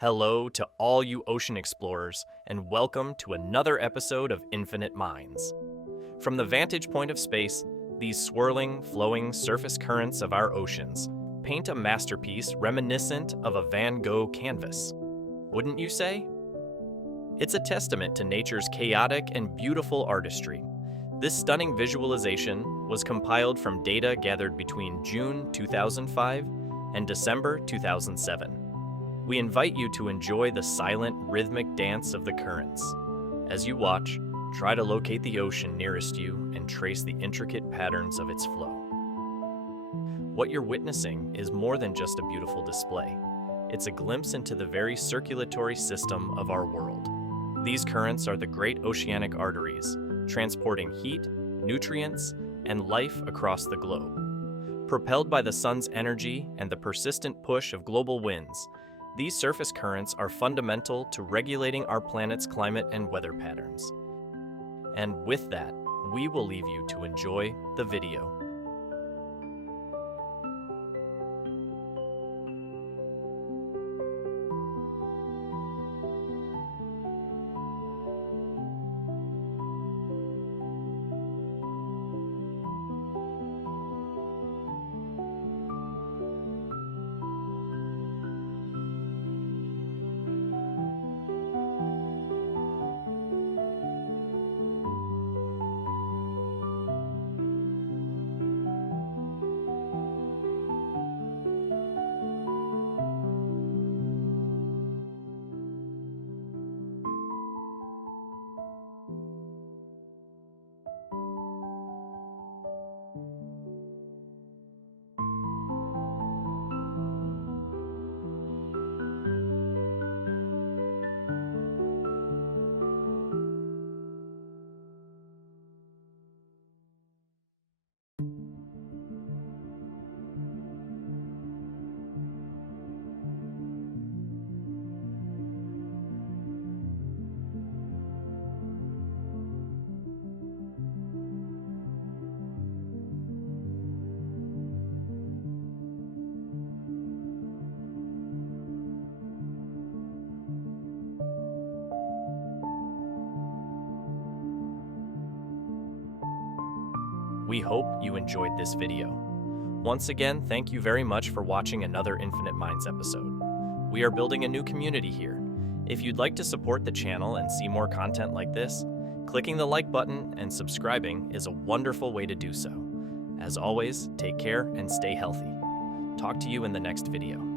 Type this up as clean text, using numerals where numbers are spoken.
Hello to all you ocean explorers, and welcome to another episode of Infinite Minds. From the vantage point of space, these swirling, flowing surface currents of our oceans paint a masterpiece reminiscent of a Van Gogh canvas. Wouldn't you say? It's a testament to nature's chaotic and beautiful artistry. This stunning visualization was compiled from data gathered between June 2005 and December 2007. We invite you to enjoy the silent, rhythmic dance of the currents. As you watch, try to locate the ocean nearest you and trace the intricate patterns of its flow. What you're witnessing is more than just a beautiful display. It's a glimpse into the very circulatory system of our world. These currents are the great oceanic arteries, transporting heat, nutrients, and life across the globe. Propelled by the sun's energy and the persistent push of global winds, these surface currents are fundamental to regulating our planet's climate and weather patterns. And with that, we will leave you to enjoy the video. We hope you enjoyed this video. Once again, thank you very much for watching another Infinite Minds episode. We are building a new community here. If you'd like to support the channel and see more content like this, clicking the like button and subscribing is a wonderful way to do so. As always, take care and stay healthy. Talk to you in the next video.